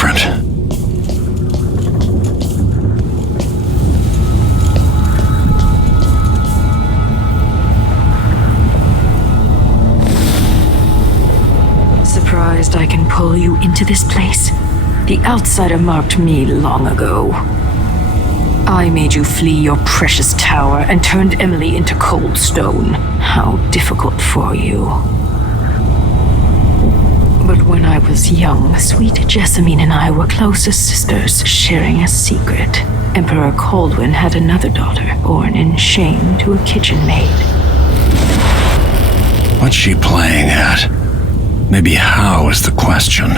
different. Surprised I can pull you into this place? The outsider marked me long ago. I made you flee your precious tower and turned Emily into cold stone. How difficult for you. But when I was young, sweet Jessamine and I were close as sisters, sharing a secret. Emperor Kaldwin had another daughter, born in shame to a kitchen maid. What's she playing at? Maybe how is the question.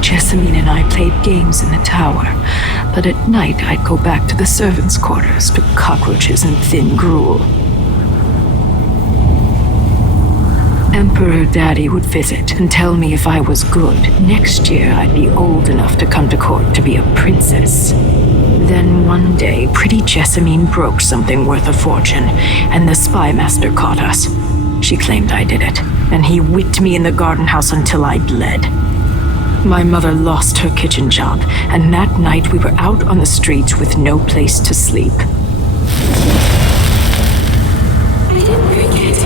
Jessamine and I played games in the tower, but at night I'd go back to the servants' quarters to cockroaches and thin gruel. Emperor Daddy would visit and tell me if I was good. Next year I'd be old enough to come to court to be a princess. Then one day, pretty Jessamine broke something worth a fortune, and the spy master caught us. She claimed I did it, and he whipped me in the garden house until I bled. My mother lost her kitchen job, and that night we were out on the streets with no place to sleep. I didn't bring it.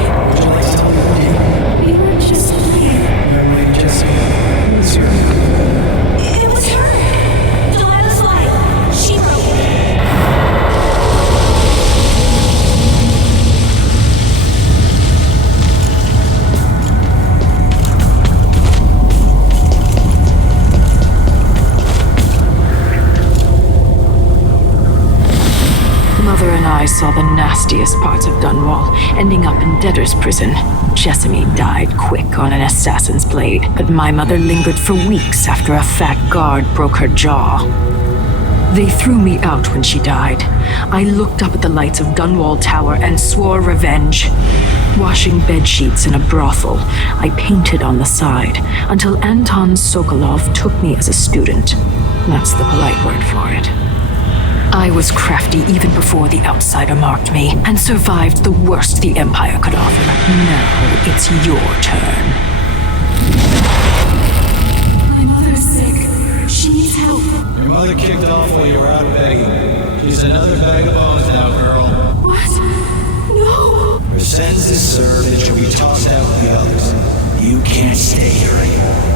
We were just playing. It was her. Delilah's light. She broke it. Mother and I saw the nastiest parts of Dunwall, ending up in debtor's prison. Jessamine died quick on an assassin's blade, but my mother lingered for weeks after a fat guard broke her jaw. They threw me out when she died. I looked up at the lights of Dunwall Tower and swore revenge. Washing bedsheets in a brothel, I painted on the side until Anton Sokolov took me as a student. That's the polite word for it. I was crafty even before the outsider marked me, and survived the worst the Empire could offer. Now it's your turn. My mother's sick. She needs help. Your mother kicked off while you were out begging. She's another bag of bones now, girl. What? No! Her sentence is served and she'll be tossed out with the others. You can't stay here anymore.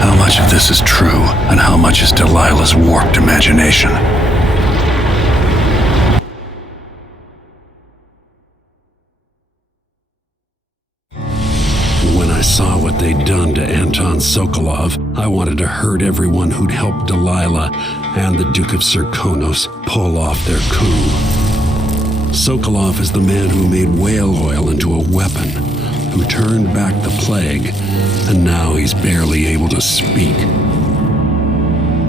How much of this is true, and how much is Delilah's warped imagination? When I saw what they'd done to Anton Sokolov, I wanted to hurt everyone who'd helped Delilah and the Duke of Serkonos pull off their coup. Sokolov is the man who made whale oil into a weapon, who turned back the plague, and now he's barely able to speak.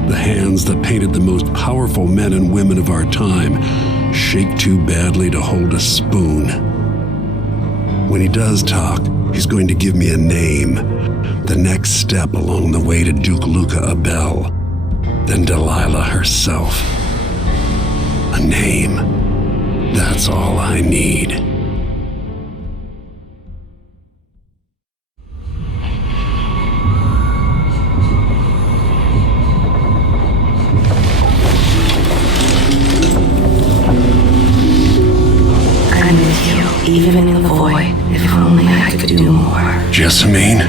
The hands that painted the most powerful men and women of our time shake too badly to hold a spoon. When he does talk, he's going to give me a name, the next step along the way to Duke Luca Abel, then Delilah herself. A name. That's all I need. Even in the void, if only I could do more. Jessamine,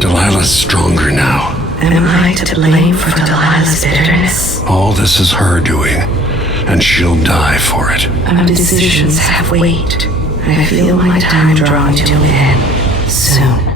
Delilah's stronger now. Am I to blame for Delilah's bitterness? All this is her doing. and she'll die for it. Our decisions have weight. I feel my time drawing to an end soon.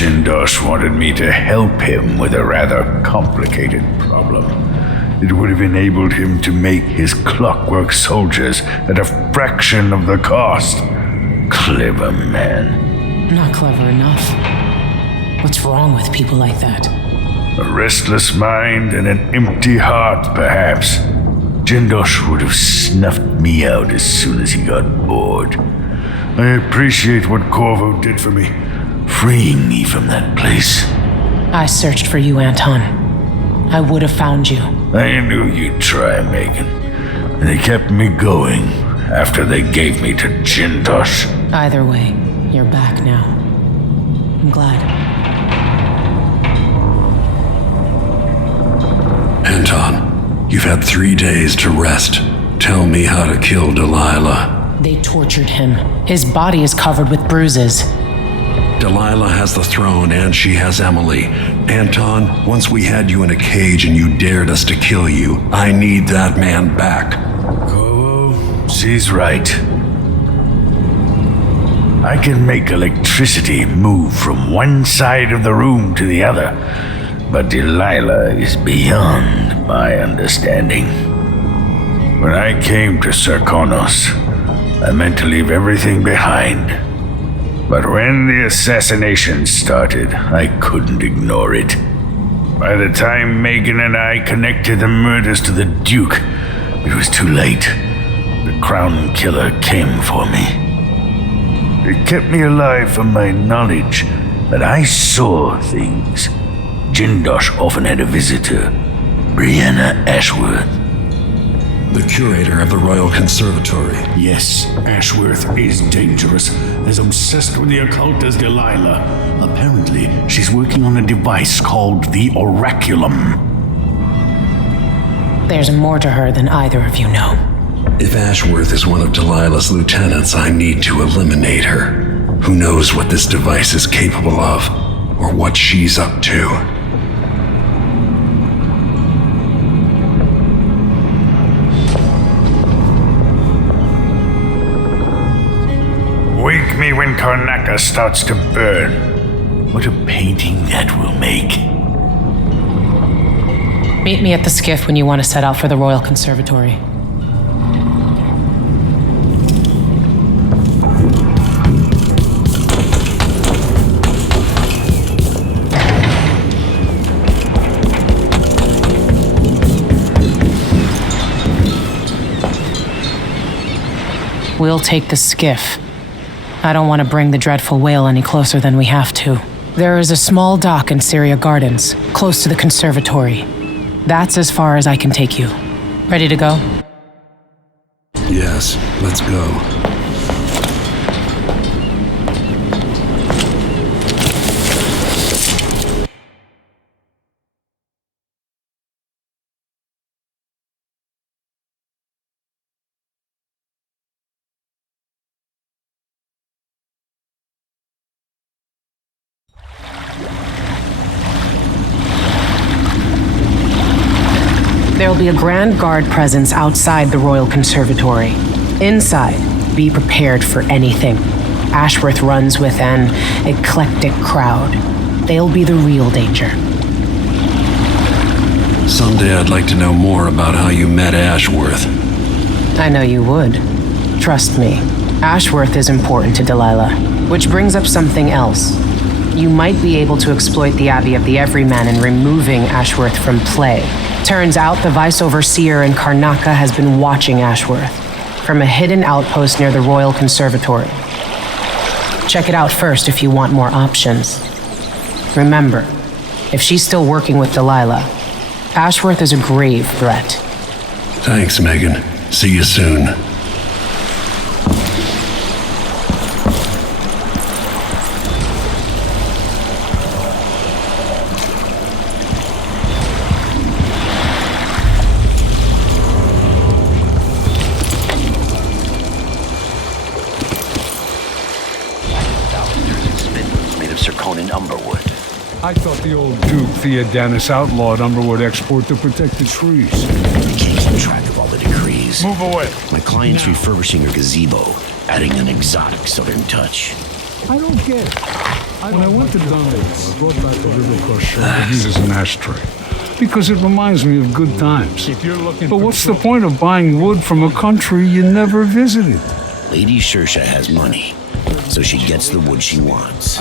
Jindosh wanted me to help him with a rather complicated problem. It would have enabled him to make his clockwork soldiers at a fraction of the cost. Clever man. Not clever enough. What's wrong with people like that? A restless mind and an empty heart, perhaps. Jindosh would have snuffed me out as soon as he got bored. I appreciate what Corvo did for me, freeing me from that place. I searched for you, Anton. I would have found you. I knew you'd try, Megan. And they kept me going after they gave me to Jindosh. Either way, you're back now. I'm glad. Anton, you've had 3 days to rest. Tell me how to kill Delilah. They tortured him. His body is covered with bruises. Delilah has the throne and she has Emily. Anton, once we had you in a cage and you dared us to kill you, I need that man back. Corvo, she's right. I can make electricity move from one side of the room to the other, but Delilah is beyond my understanding. When I came to Serkonos, I meant to leave everything behind. But when the assassination started, I couldn't ignore it. By the time Megan and I connected the murders to the Duke, it was too late. The Crown Killer came for me. It kept me alive from my knowledge that I saw things. Jindosh often had a visitor, Brianna Ashworth. The curator of the Royal Conservatory. Yes, Ashworth is dangerous, as obsessed with the occult as Delilah. Apparently, she's working on a device called the Oraculum. There's more to her than either of you know. If Ashworth is one of Delilah's lieutenants, I need to eliminate her. Who knows what this device is capable of, or what she's up to. Wake me when Karnaca starts to burn. What a painting that will make. Meet me at the skiff when you want to set out for the Royal Conservatory. We'll take the skiff. I don't want to bring the dreadful whale any closer than we have to. There is a small dock in Syria Gardens, close to the conservatory. That's as far as I can take you. Ready to go? Yes, let's go. There'll be a Grand Guard presence outside the Royal Conservatory. Inside, be prepared for anything. Ashworth runs with an eclectic crowd. They'll be the real danger. Someday I'd like to know more about how you met Ashworth. I know you would. Trust me. Ashworth is important to Delilah, which brings up something else. You might be able to exploit the Abbey of the Everyman in removing Ashworth from play. Turns out the Vice Overseer in Karnaca has been watching Ashworth from a hidden outpost near the Royal Conservatory. Check it out first if you want more options. Remember, if she's still working with Delilah, Ashworth is a grave threat. Thanks, Megan. See you soon. Made of zirconin umberwood. I thought the old Duke Theodanis outlawed umberwood export to protect the trees. We can't keep track of all the decrees. Move away. My client's refurbishing her gazebo, adding an exotic southern touch. I don't get it. When I went to Dundas, I brought back the River Cross shirt to use as an ashtray. Because it reminds me of good times. But what's the point of buying wood from a country you never visited? Lady Shersha has money, so she gets the wood she wants.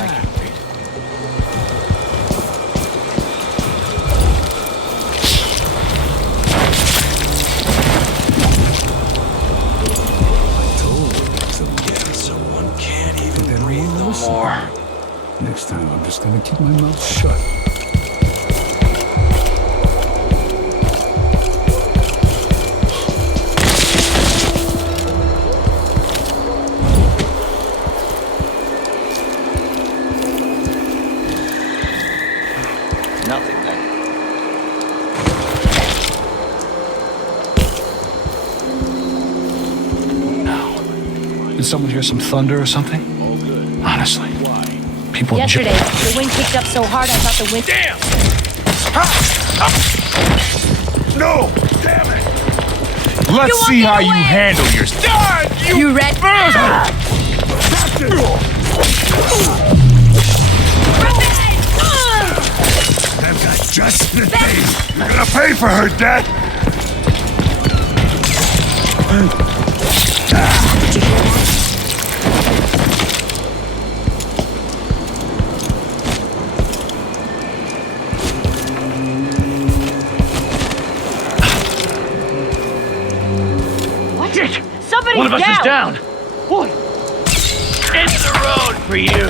Next time, I'm just gonna keep my mouth shut. Nothing, then. Now, did someone hear some thunder or something? Honestly. People Yesterday, the wind kicked up so hard I thought the wind... Damn! No! Damn it! Let's see how you handle your stuff! You ready? I've got just the thing! You're gonna pay for her, Dad! Somebody's One of us is down. Boy. It's the road for you!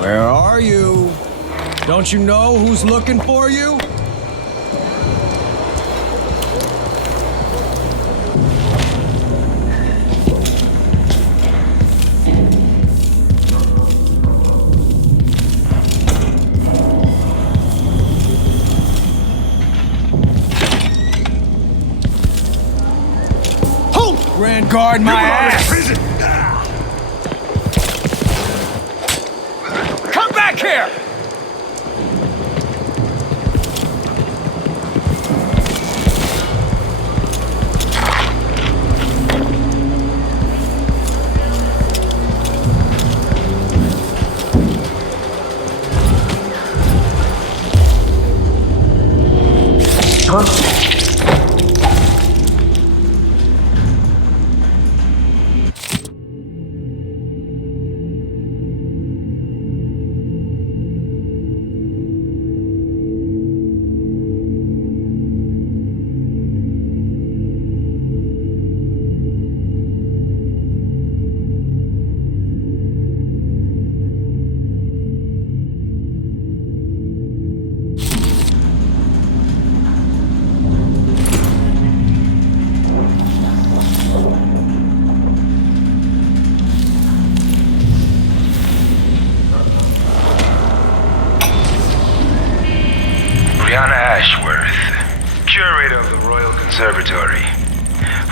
Where are you? Don't you know who's looking for you? Grand Guard my ass! Come back here!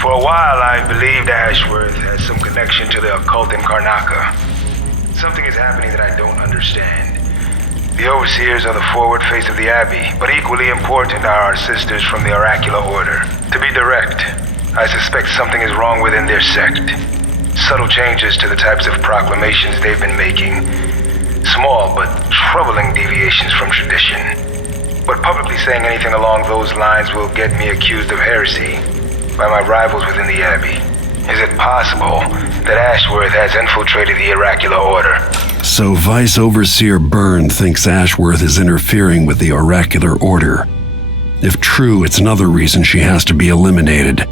For a while, I believed Ashworth had some connection to the occult in Karnaca. Something is happening that I don't understand. The overseers are the forward face of the Abbey, but equally important are our sisters from the Oracular Order. To be direct, I suspect something is wrong within their sect. Subtle changes to the types of proclamations they've been making. Small but troubling deviations from tradition. But publicly saying anything along those lines will get me accused of heresy by my rivals within the Abbey. Is it possible that Ashworth has infiltrated the Oracular Order? So Vice Overseer Byrne thinks Ashworth is interfering with the Oracular Order. If true, it's another reason she has to be eliminated.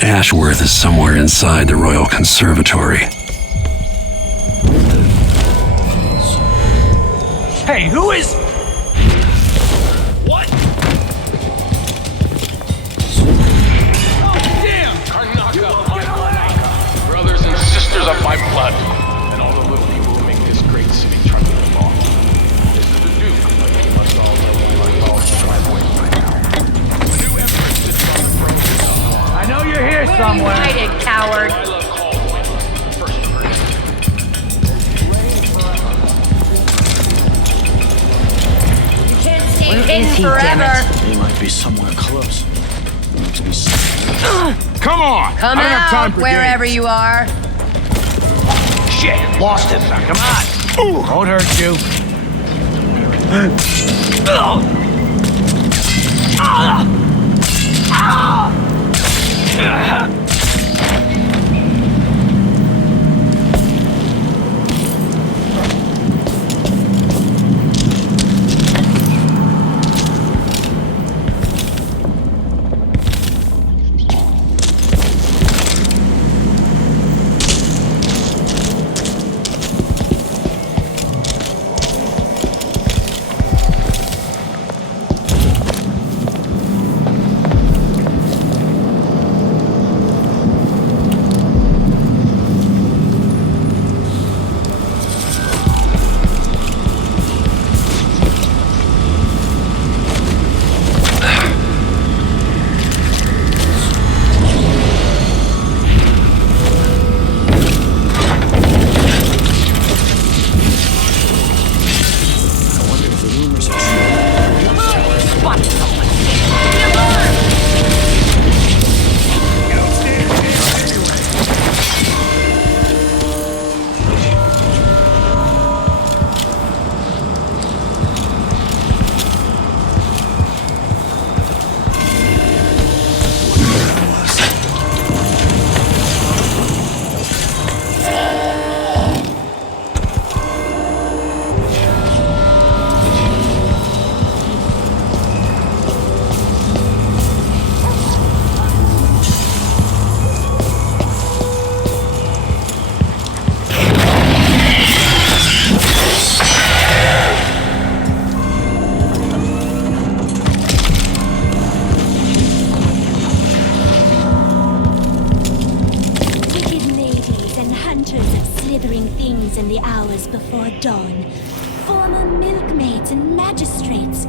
Ashworth is somewhere inside the Royal Conservatory. Hey, who is... What? Oh, damn! Karnaca, brothers and sisters of my blood, and all the little people who make this great city trundle along. This is the Duke, but you must all know my thoughts drive away by now. The new emperor sits on the throne of someone. I know you're here somewhere. Where are you hiding, coward? Hidden forever. He might be somewhere close. Come on! Come out, wherever you are. Shit, lost it. Come on. Won't hurt you. before dawn. Former milkmaids and magistrates,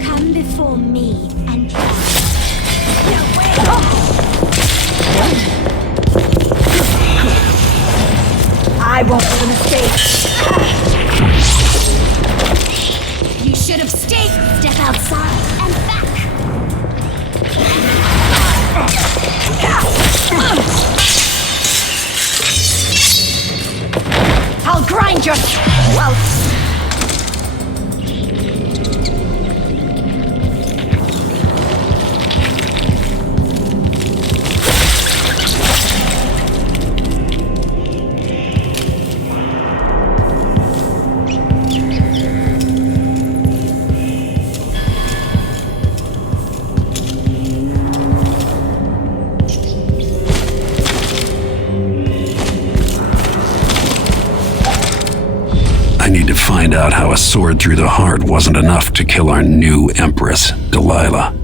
come before me and no way! I won't make a mistake. You should have stayed. Step outside and back. I'll grind your well. I need to find out how a sword through the heart wasn't enough to kill our new Empress, Delilah.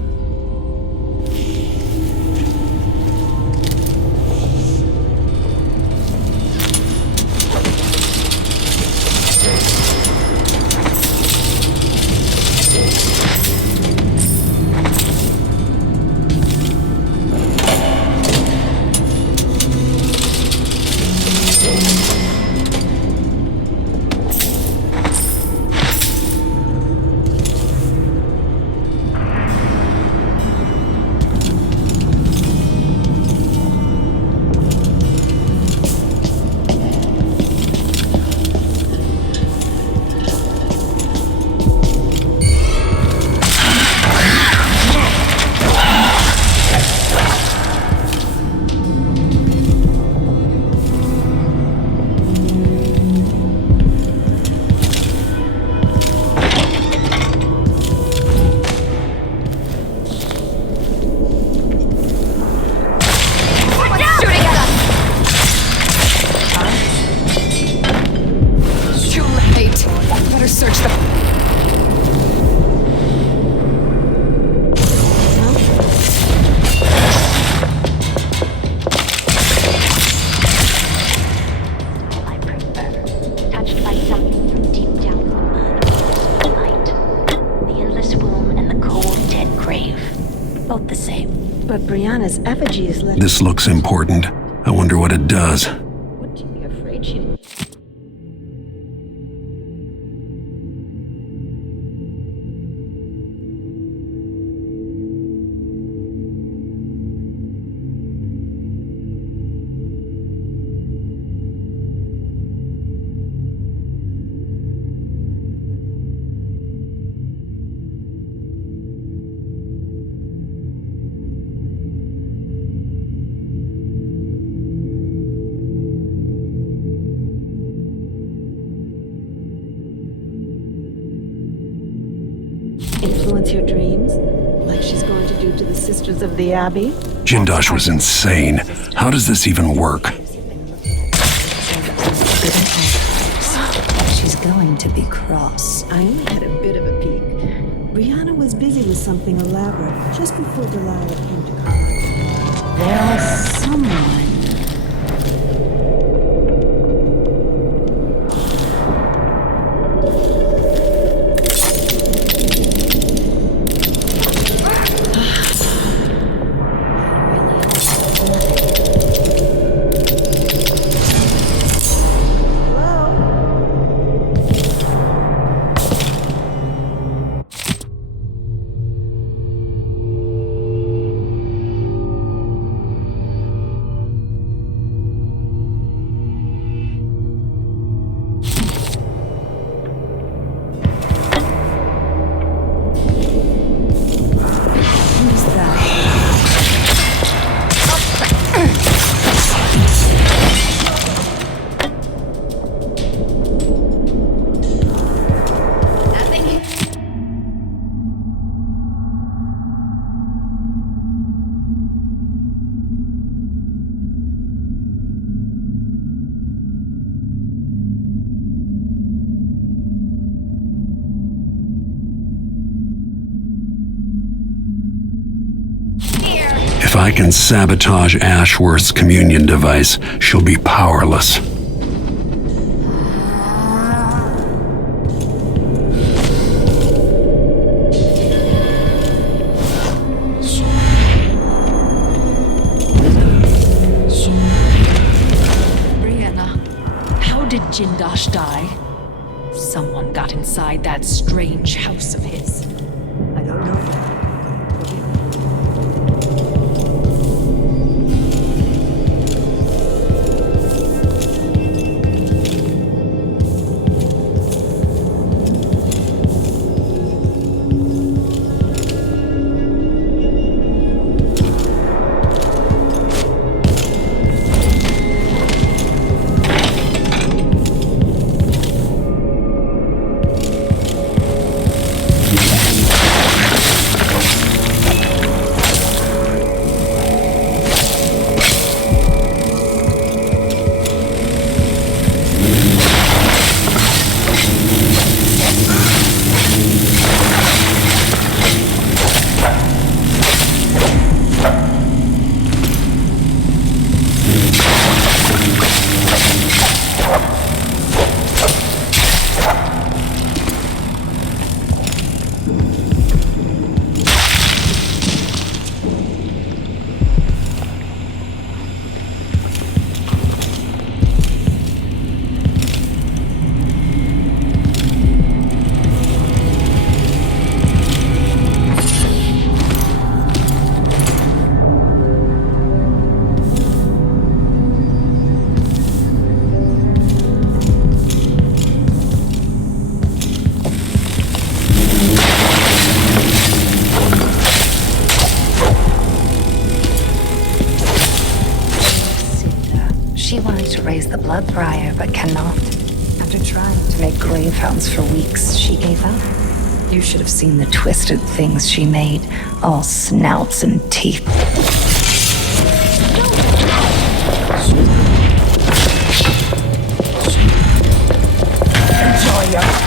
Brianna's effigy is left. This looks important. I wonder what it does. Would you be afraid she'd... influence your dreams, like she's going to do to the Sisters of the Abbey? Jindosh was insane. How does this even work? She's going to be cross. I only had a bit of a peek. Brianna was busy with something elaborate just before Delilah came to call. There was someone. If I can sabotage Ashworth's communion device, she'll be powerless. Jindosh die? Someone got inside that strange house of his. I don't know. She wanted to raise the blood briar, but cannot. After trying to make grave hounds for weeks, she gave up. You should have seen the twisted things she made, all snouts and teeth. Enjoy your...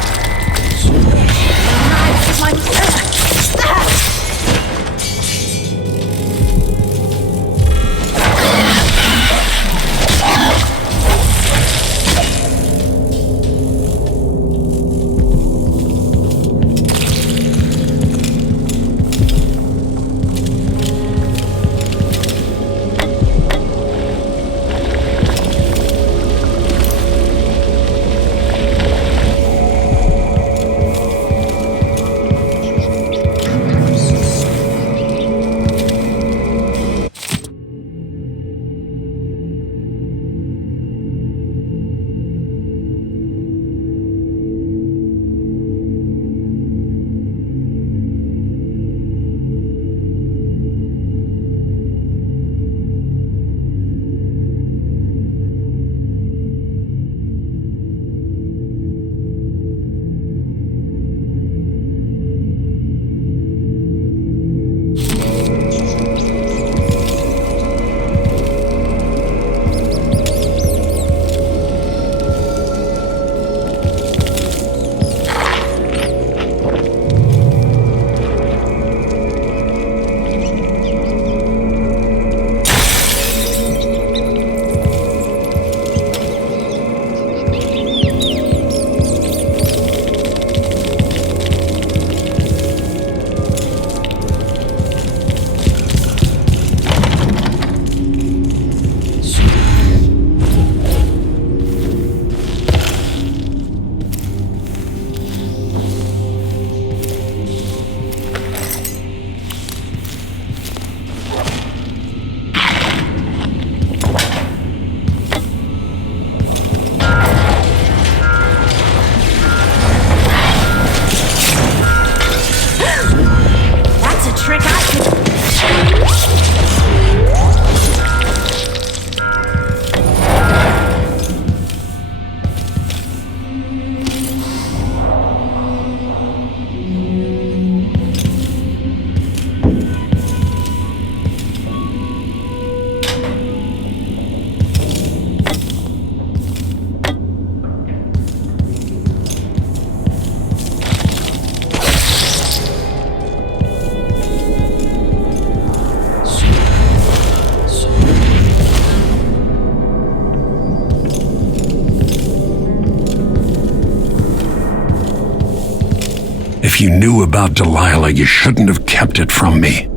If you knew about Delilah, you shouldn't have kept it from me.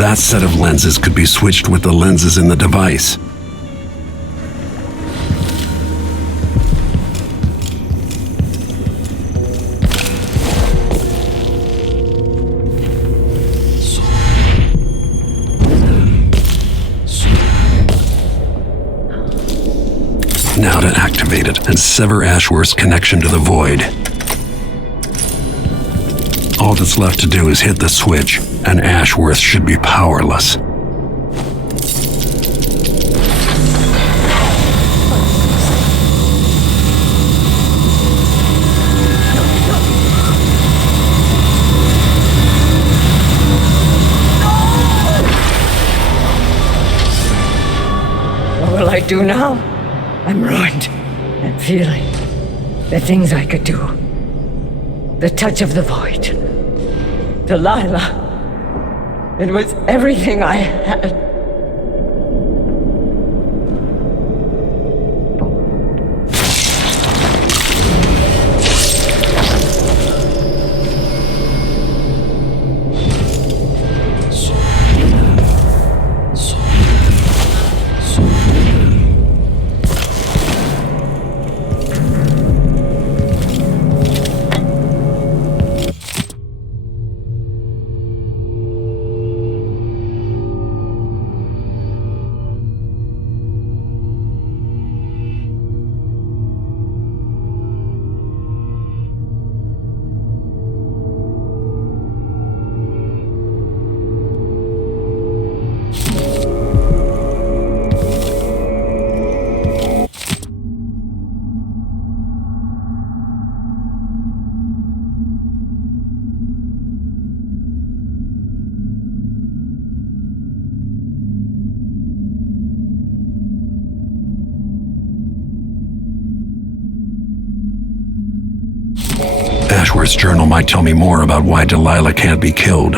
That set of lenses could be switched with the lenses in the device. Now to activate it and sever Ashworth's connection to the void. All that's left to do is hit the switch, and Ashworth should be powerless. What will I do now? I'm ruined. That feeling. The things I could do. The touch of the void. Delilah. It was everything I had. Ashworth's journal might tell me more about why Delilah can't be killed.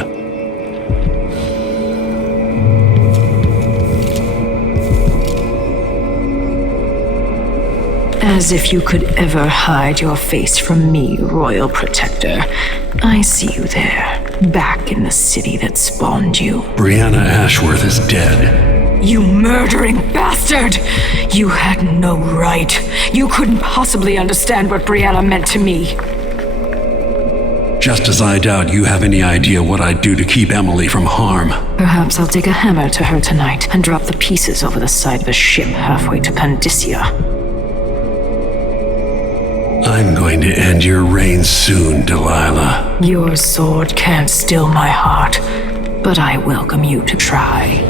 As if you could ever hide your face from me, Royal Protector. I see you there, back in the city that spawned you. Brianna Ashworth is dead. You murdering bastard! You had no right. You couldn't possibly understand what Brianna meant to me. Just as I doubt you have any idea what I'd do to keep Emily from harm. Perhaps I'll take a hammer to her tonight and drop the pieces over the side of a ship halfway to Pandysia. I'm going to end your reign soon, Delilah. Your sword can't still my heart, but I welcome you to try.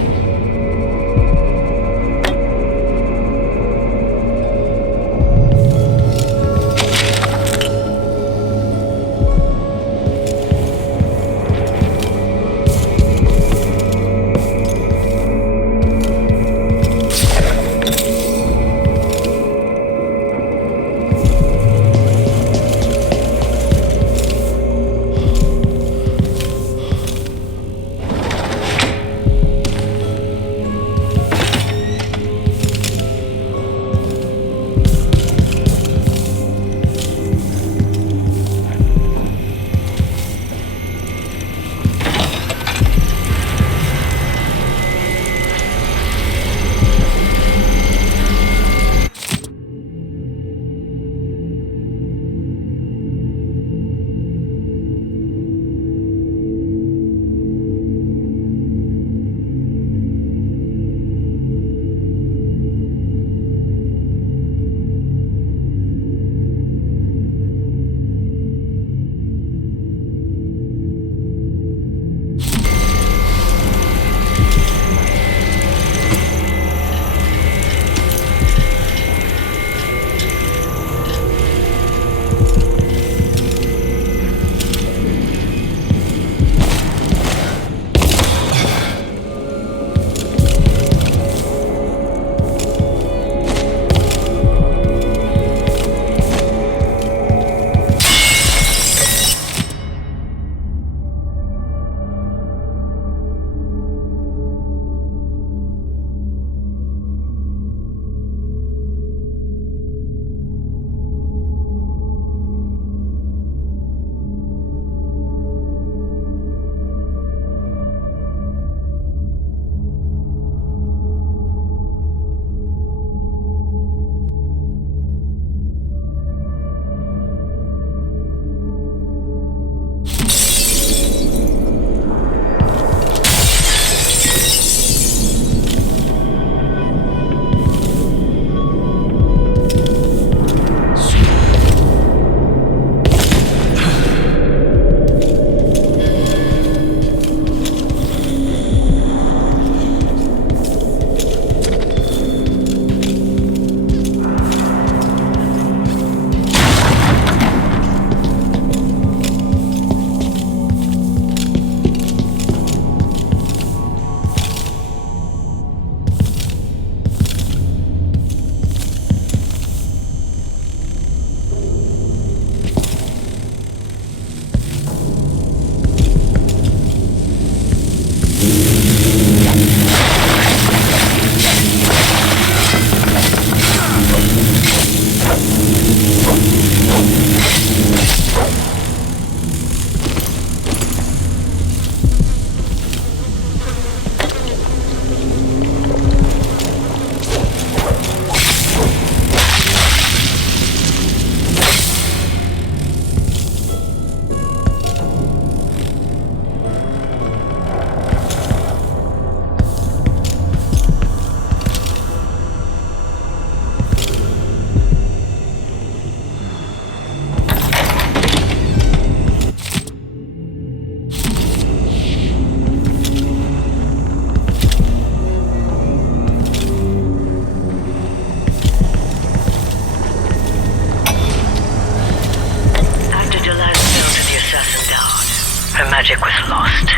magic was lost,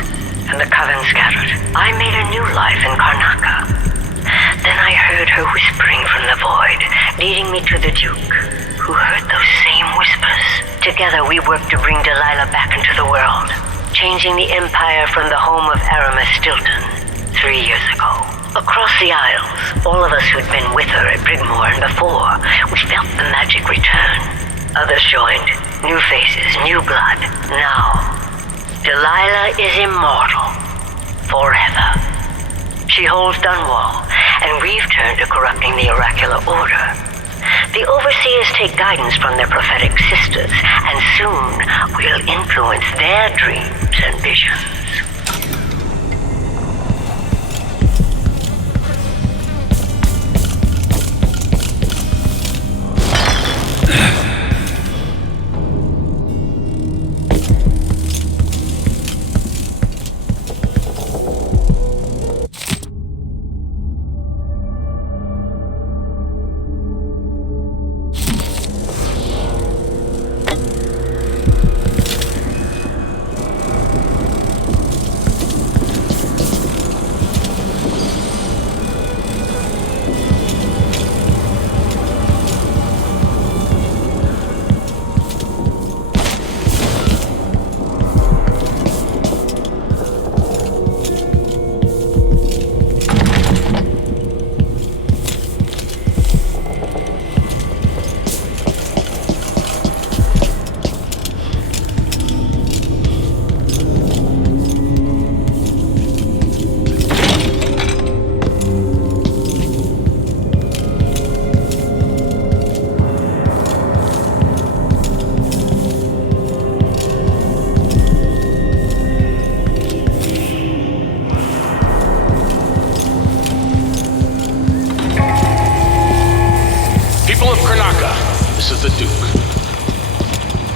and the coven scattered, I made a new life in Karnaca. Then I heard her whispering from the void, leading me to the Duke, who heard those same whispers. Together we worked to bring Delilah back into the world, changing the Empire from the home of Aramis Stilton 3 years ago. Across the Isles, all of us who'd been with her at Brigmore and before, we felt the magic return. Others joined, new faces, new blood. Now, Delilah is immortal, forever. She holds Dunwall, and we've turned to corrupting the oracular order. The overseers take guidance from their prophetic sisters, and soon we'll influence their dreams and visions.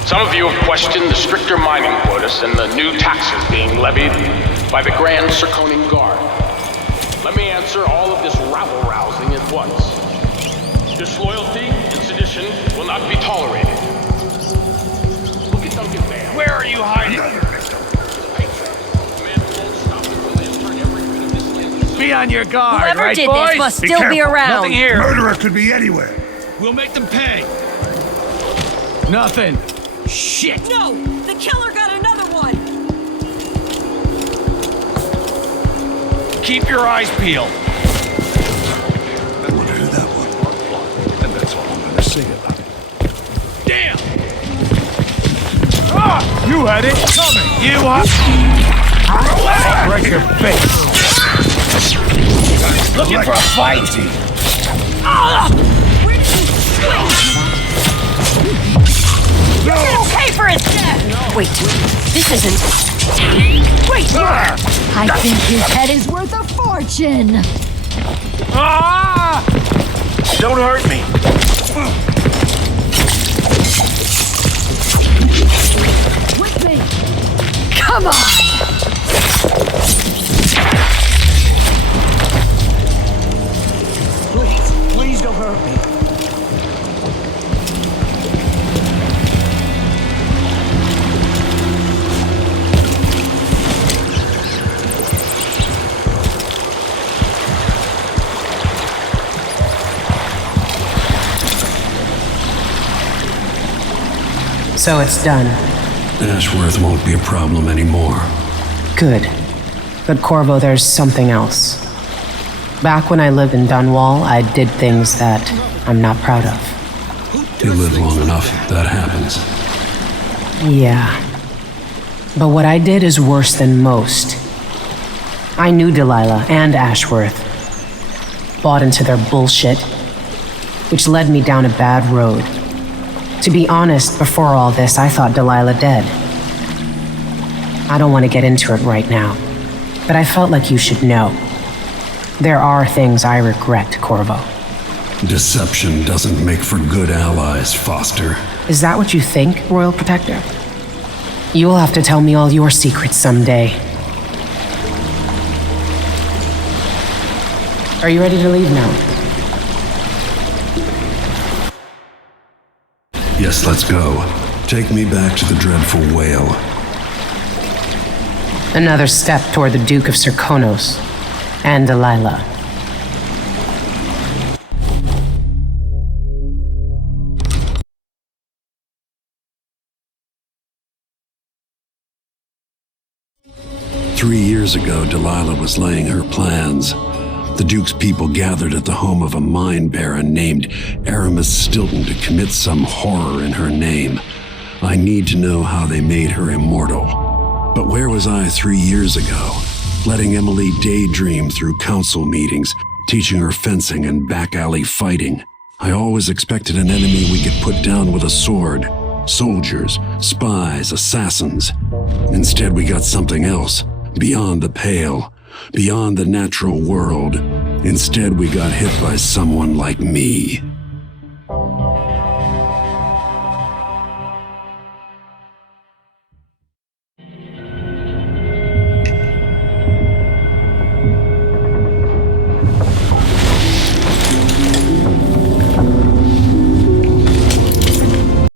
Some of you have questioned the stricter mining quotas and the new taxes being levied by the Grand Circonian Guard. Let me answer all of this rabble-rousing at once. Disloyalty and sedition will not be tolerated. Look at Duncan Van. Where are you hiding? Be on your guard, Whoever right, did boys? this must still be around. Nothing here. Murderer could be anywhere. We'll make them pay. Nothing. Shit! No! The killer got another one! Keep your eyes peeled. I wonder who that was. And that's all I'm gonna say about it. Damn! Ah! You had it coming! You I'll break your face! Looking for a fight? Ah! Where did you swing? You're gonna pay for his death! Wait, this isn't... Wait! I think his head is worth a fortune! Ah! Don't hurt me! With me! Come on! Please don't hurt me. So it's done. Ashworth won't be a problem anymore. Good. But Corvo, there's something else. Back when I lived in Dunwall, I did things that I'm not proud of. You live long enough, that happens. Yeah. But what I did is worse than most. I knew Delilah and Ashworth. Bought into their bullshit, which led me down a bad road. To be honest, before all this, I thought Delilah dead. I don't want to get into it right now, but I felt like you should know. There are things I regret, Corvo. Deception doesn't make for good allies, Foster. Is that what you think, Royal Protector? You'll have to tell me all your secrets someday. Are you ready to leave now? Yes, let's go. Take me back to the dreadful whale. Another step toward the Duke of Serkonos and Delilah. Three years ago, Delilah was laying her plans. The Duke's people gathered at the home of a mine baron named Aramis Stilton to commit some horror in her name. I need to know how they made her immortal. But where was I 3 years ago? Letting Emily daydream through council meetings, teaching her fencing and back alley fighting. I always expected an enemy we could put down with a sword. Soldiers, spies, assassins. Instead, we got something else. Beyond the pale. Beyond the natural world. Instead, we got hit by someone like me.